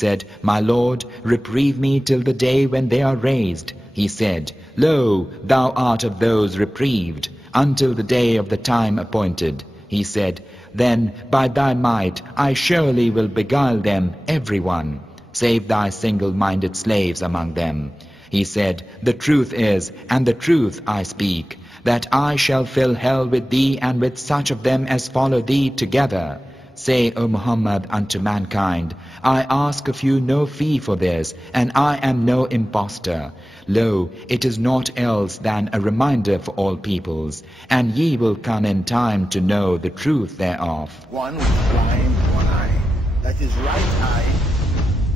said, My Lord, reprieve me till the day when they are raised. He said, Lo, thou art of those reprieved, until the day of the time appointed. He said, Then by thy might I surely will beguile them, every one, save thy single-minded slaves among them. He said, The truth is, and the truth I speak, that I shall fill hell with thee and with such of them as follow thee together. Say, O Muhammad, unto mankind, I ask of you no fee for this, and I am no impostor. Lo, it is naught else than a reminder for all peoples, and ye will come in time to know the truth thereof. One with blind one eye, that his right eye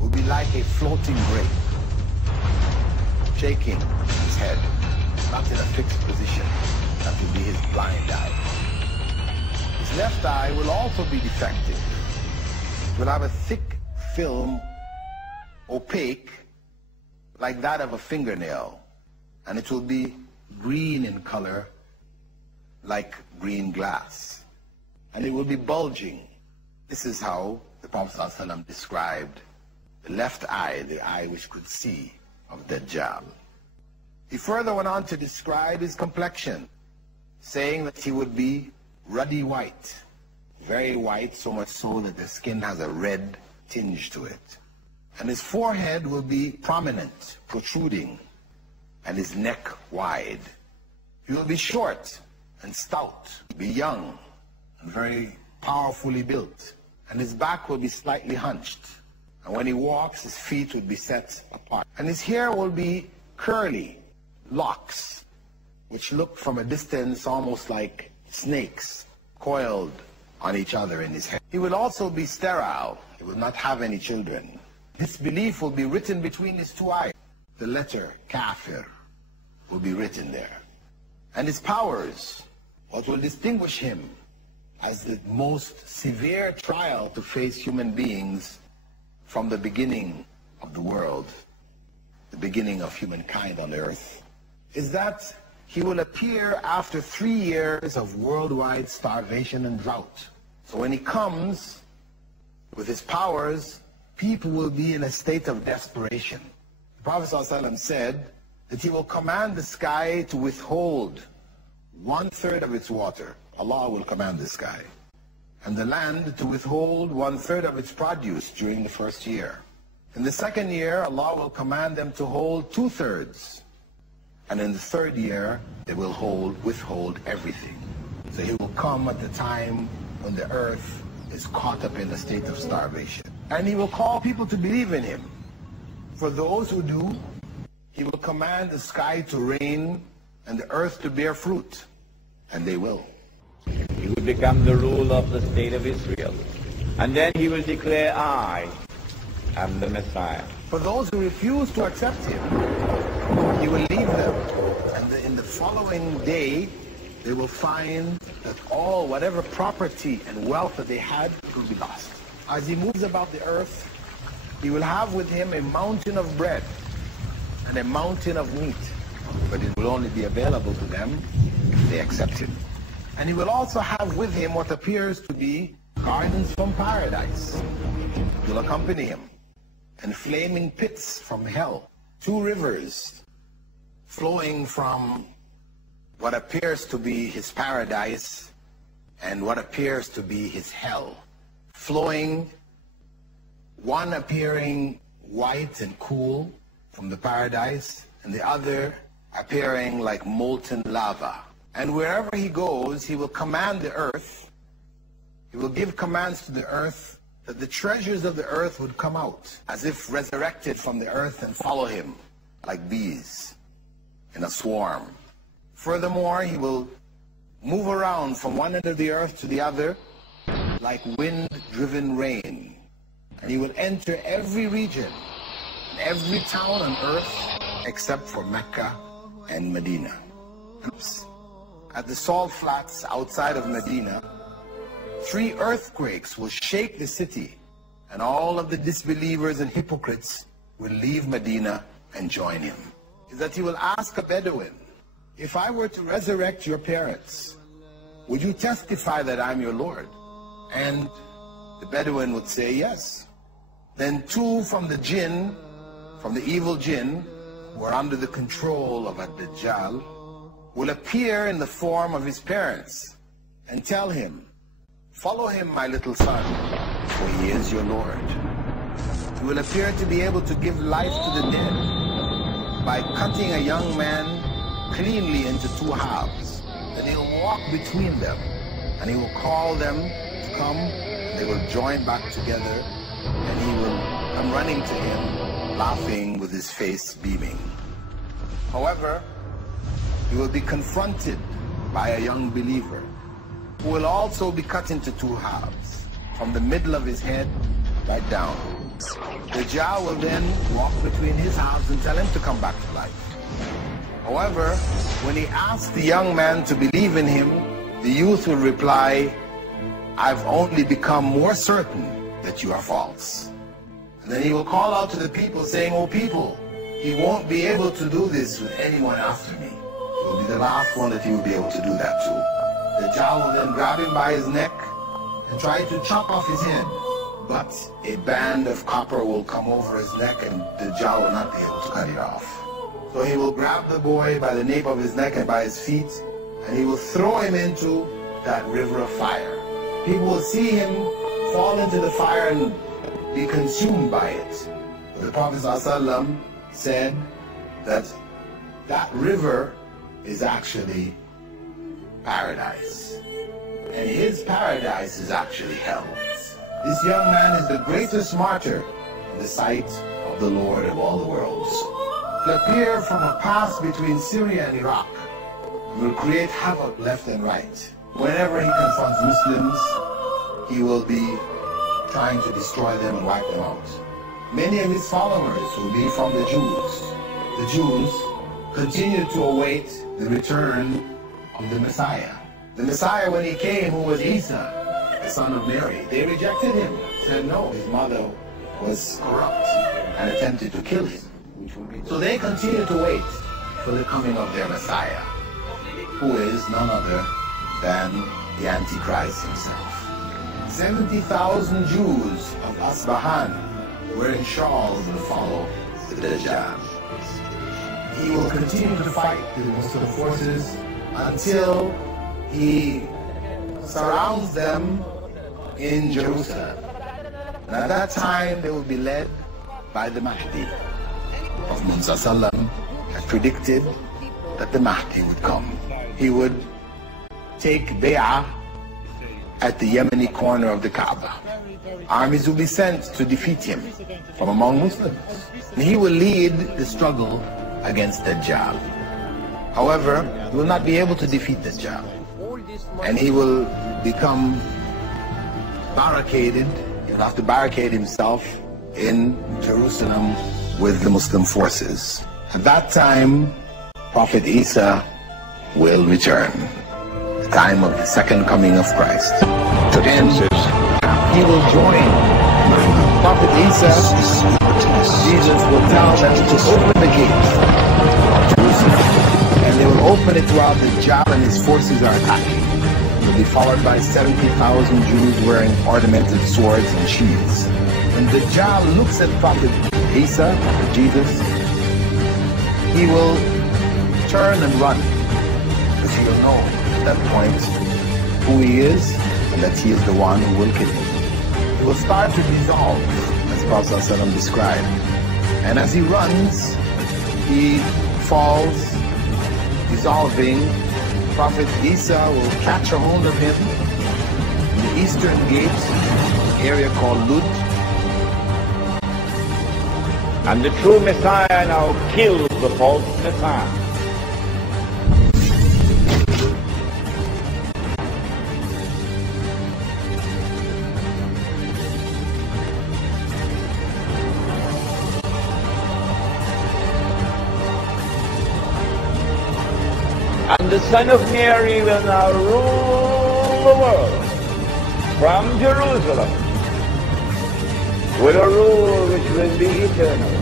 will be like a floating grape, shaking his head, not in a fixed position. That will be his blind eye. His left eye will also be defective. It will have a thick film, opaque, like that of a fingernail, and it will be green in color, like green glass, and it will be bulging. This is how the Prophet ﷺ described the left eye, the eye which could see, of Dajjal. He further went on to describe his complexion, saying that he would be ruddy white, very white, so much so that the skin has a red tinge to it. And his forehead will be prominent, protruding, and his neck wide. He will be short and stout, be young and very powerfully built, and his back will be slightly hunched. And when he walks, his feet would be set apart. And his hair will be curly, locks, which look from a distance almost like snakes coiled on each other in his head. He will also be sterile. He will not have any children. This belief will be written between his two eyes. The letter Kafir will be written there. And his powers, what will distinguish him as the most severe trial to face human beings from the beginning of the world, the beginning of humankind on earth, is that he will appear after 3 years of worldwide starvation and drought. So when he comes with his powers, people will be in a state of desperation. The Prophet ﷺ said that he will command the sky to withhold 1/3 of its water. Allah will command the sky. And the land to withhold 1/3 of its produce during the first year. In the second year, Allah will command them to hold 2/3. And in the third year, they will withhold everything. So he will come at the time when the earth is caught up in a state of starvation. And he will call people to believe in him. For those who do, he will command the sky to rain and the earth to bear fruit. And they will. He will become the ruler of the state of Israel. And then he will declare, I am the Messiah. For those who refuse to accept him, he will leave them. And in the following day, they will find that whatever property and wealth that they had will be lost. As he moves about the earth, he will have with him a mountain of bread and a mountain of meat. But it will only be available to them if they accept him. And he will also have with him what appears to be gardens from paradise. Will accompany him. And flaming pits from hell. 2 rivers flowing from what appears to be his paradise and what appears to be his hell. Flowing, one appearing white and cool from the paradise, and the other appearing like molten lava. And wherever he goes, he will command the earth, he will give commands to the earth that the treasures of the earth would come out, as if resurrected from the earth and follow him like bees in a swarm. Furthermore, he will move around from one end of the earth to the other like wind-driven rain. And he will enter every region, every town on earth except for Mecca and Medina. At the salt flats outside of Medina, 3 earthquakes will shake the city, and all of the disbelievers and hypocrites will leave Medina and join him. Is that he will ask a Bedouin, if I were to resurrect your parents, would you testify that I'm your Lord? And the Bedouin would say yes. Then two from the jinn, from the evil jinn, who are under the control of al-Dajjal, will appear in the form of his parents and tell him, "Follow him, my little son, for he is your Lord." He will appear to be able to give life to the dead by cutting a young man cleanly into two halves. Then he will walk between them, and he will call them to come, and they will join back together, and he will come running to him, laughing with his face beaming. However, he will be confronted by a young believer, who will also be cut into two halves, from the middle of his head right down. The Dajjal will then walk between his halves and tell him to come back to life. However, when he asks the young man to believe in him, the youth will reply, "I've only become more certain that you are false." And then he will call out to the people saying, "Oh people, he won't be able to do this with anyone after me. He will be the last one that he will be able to do that to." The Dajjal will then grab him by his neck and try to chop off his head. But a band of copper will come over his neck and the Dajjal will not be able to cut it off. So he will grab the boy by the nape of his neck and by his feet, and he will throw him into that river of fire. People will see him fall into the fire and be consumed by it. But the Prophet ﷺ said that that river is actually paradise. And his paradise is actually hell. This young man is the greatest martyr in the sight of the Lord of all the worlds. He'll appear from a pass between Syria and Iraq. He will create havoc left and right. Whenever he confronts Muslims, he will be trying to destroy them and wipe them out. Many of his followers will be from the Jews. The Jews continue to await the return of the Messiah. The Messiah, when he came, who was Isa, the son of Mary, they rejected him, said no, his mother was corrupt and attempted to kill him. So they continue to wait for the coming of their Messiah, who is none other than the Antichrist himself. 70,000 Jews of Asbahan wearing shawls will follow the Dajjal. He will continue to fight the Muslim forces until he surrounds them in Jerusalem. And at that time, they will be led by the Mahdi. Prophet ﷺ had predicted that the Mahdi would come. He would take bay'ah at the Yemeni corner of the Kaaba. Armies will be sent to defeat him from among Muslims. And he will lead the struggle against Dajjal. However, he will not be able to defeat Dajjal. And he will become barricaded. He will have to barricade himself in Jerusalem with the Muslim forces. At that time, Prophet Isa will return. The time of the second coming of Christ. And he will join Prophet Isa. Jesus will tell them to open the gates of Jerusalem. And they will open it while the Dajjal and his forces are attacking. Will be followed by 70,000 Jews wearing ornamented swords and shields. When the Dajjal looks at Prophet Isa, Prophet Jesus, he will turn and run, because he will know at that point who he is and that he is the one who will kill him. He will start to dissolve, as Prophet ﷺ described. And as he runs, he falls, dissolving. Prophet Isa will catch a hold of him in the eastern gate, an area called Lud. And the true Messiah now kills the false Messiah. And the Son of Mary will now rule the world from Jerusalem with a rule which will be eternal.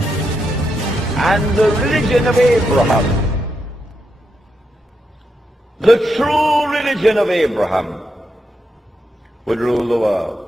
And the religion of Abraham, the true religion of Abraham, would rule the world.